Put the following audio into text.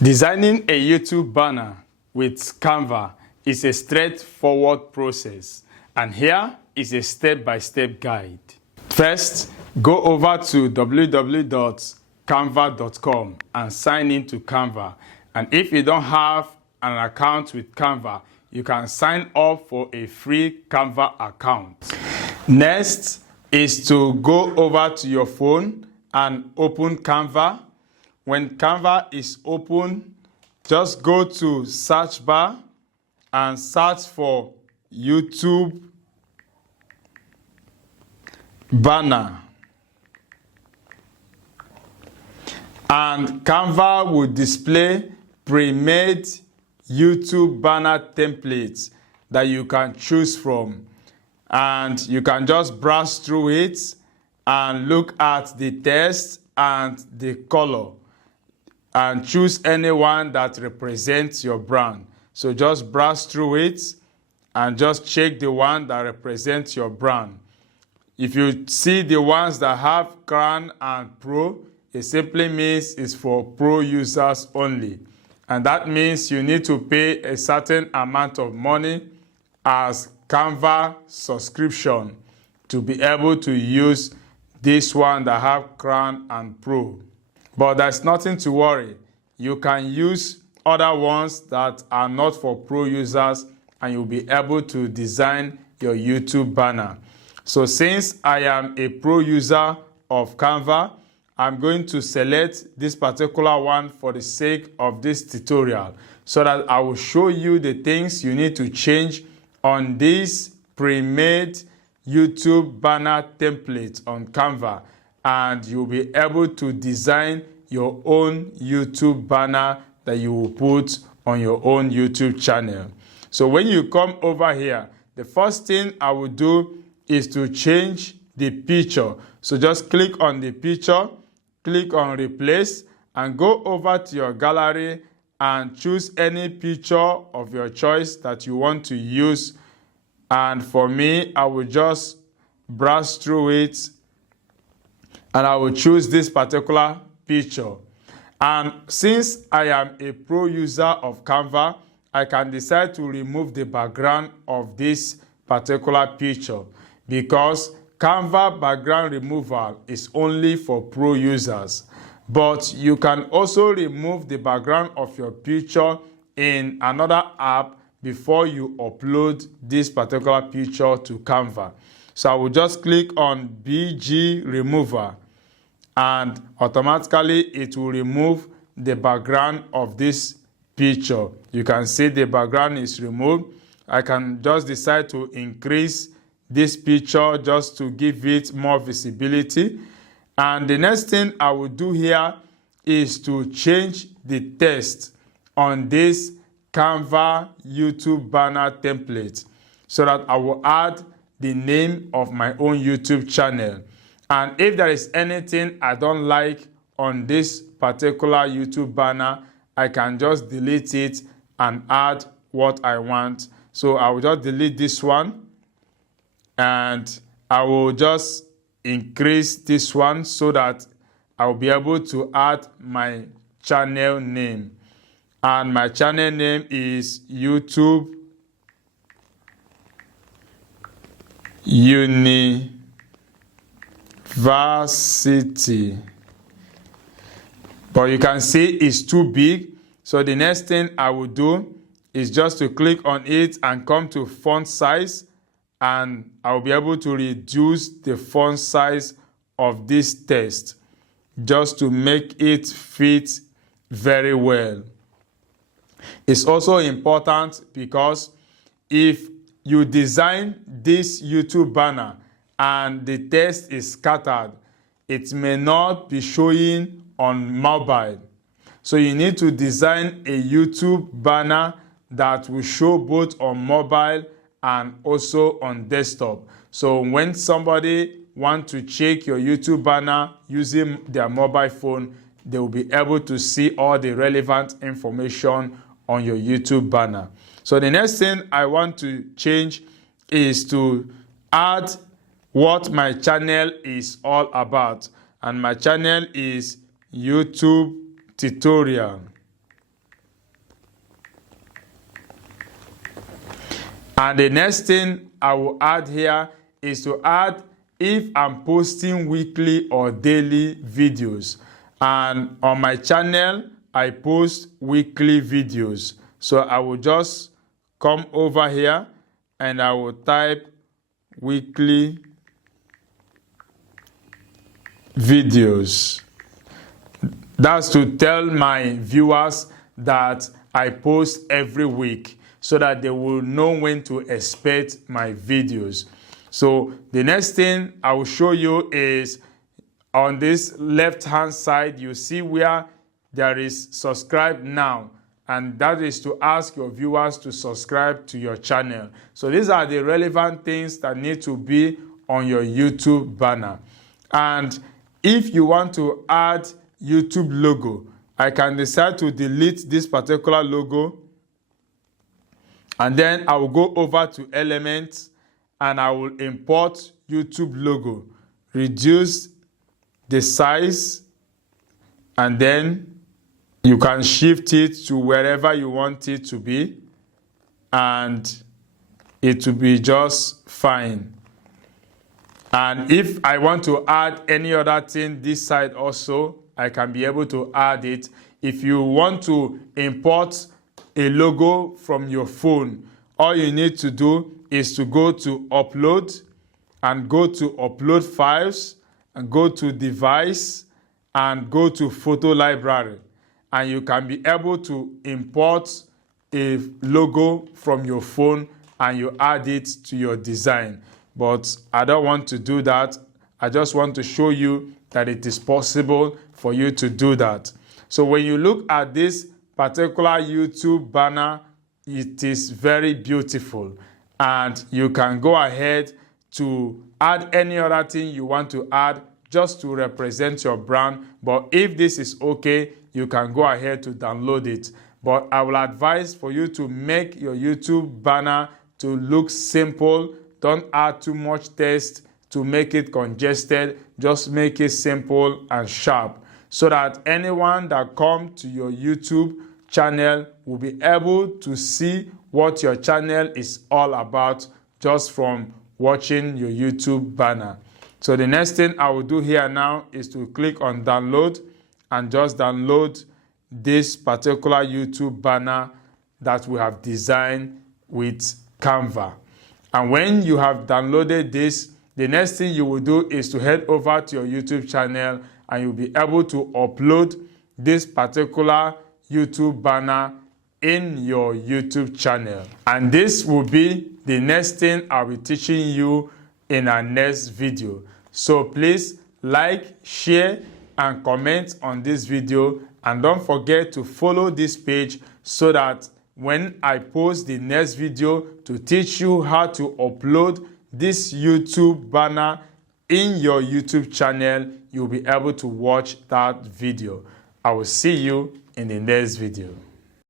Designing a YouTube banner with Canva is a straightforward process, and here is a step-by-step guide. First, go over to www.canva.com and sign in to Canva. And if you don't have an account with Canva, you can sign up for a free Canva account. Next is to go over to your phone and open Canva. When Canva is open, just go to search bar and search for YouTube banner. And Canva will display pre-made YouTube banner templates that you can choose from. And you can just browse through it and look at the text and the color and choose any one that represents your brand. So just browse through it and just check the one that represents your brand. If you see the ones that have Crown and Pro, it simply means it's for Pro users only. And that means you need to pay a certain amount of money as Canva subscription to be able to use this one that have Crown and Pro. But there's nothing to worry. You can use other ones that are not for Pro users and you'll be able to design your YouTube banner. So since I am a Pro user of Canva, I'm going to select this particular one for the sake of this tutorial so that I will show you the things you need to change on this pre-made YouTube banner template on Canva, and you'll be able to design your own YouTube banner that you will put on your own YouTube channel. So when you come over here, the first thing I will do is to change the picture. So just click on the picture, click on replace, and go over to your gallery and choose any picture of your choice that you want to use. And for me, I will just browse through it and I will choose this particular picture. And since I am a Pro user of Canva, I can decide to remove the background of this particular picture because Canva background removal is only for Pro users. But you can also remove the background of your picture in another app before you upload this particular picture to Canva. So I will just click on BG Remover and automatically it will remove the background of this picture. You can see the background is removed. I can just decide to increase this picture just to give it more visibility. And the next thing I will do here is to change the text on this Canva YouTube banner template so that I will add the name of my own YouTube channel. And if there is anything I don't like on this particular YouTube banner, I can just delete it and add what I want. So I will just delete this one and I will just increase this one so that I will be able to add my channel name. And my channel name is YouTube University. But you can see it's too big. So the next thing I will do is just to click on it and come to font size, and I'll be able to reduce the font size of this text just to make it fit very well. It's also important because if you design this YouTube banner and the text is scattered, it may not be showing on mobile. So you need to design a YouTube banner that will show both on mobile and also on desktop. So when somebody wants to check your YouTube banner using their mobile phone, they will be able to see all the relevant information on your YouTube banner. So the next thing I want to change is to add what my channel is all about. And my channel is YouTube tutorial. And the next thing I will add here is to add if I'm posting weekly or daily videos. And on my channel, I post weekly videos. So I will just come over here and I will type weekly videos. That's to tell my viewers that I post every week so that they will know when to expect my videos. So the next thing I will show you is on this left hand side, you see where there is subscribe now, and that is to ask your viewers to subscribe to your channel. So these are the relevant things that need to be on your YouTube banner. And if you want to add YouTube logo, I can decide to delete this particular logo, and then I will go over to Elements and I will import YouTube logo, reduce the size, and then you can shift it to wherever you want it to be, and it will be just fine. And if I want to add any other thing this side also, I can be able to add it. If you want to import a logo from your phone, all you need to do is to go to Upload and go to Upload Files and go to Device and go to Photo Library. And you can be able to import a logo from your phone and you add it to your design. But I don't want to do that. I just want to show you that it is possible for you to do that. So when you look at this particular YouTube banner, it is very beautiful. And you can go ahead to add any other thing you want to add just to represent your brand. But if this is okay, you can go ahead to download it. But I will advise for you to make your YouTube banner to look simple. Don't add too much text to make it congested. Just make it simple and sharp so that anyone that comes to your YouTube channel will be able to see what your channel is all about just from watching your YouTube banner. So the next thing I will do here now is to click on download and just download this particular YouTube banner that we have designed with Canva. And when you have downloaded this, the next thing you will do is to head over to your YouTube channel and you'll be able to upload this particular YouTube banner in your YouTube channel. And this will be the next thing I'll be teaching you in our next video. So please like, share, and comment on this video. And don't forget to follow this page so that when I post the next video to teach you how to upload this YouTube banner in your YouTube channel, you'll be able to watch that video. I will see you in the next video.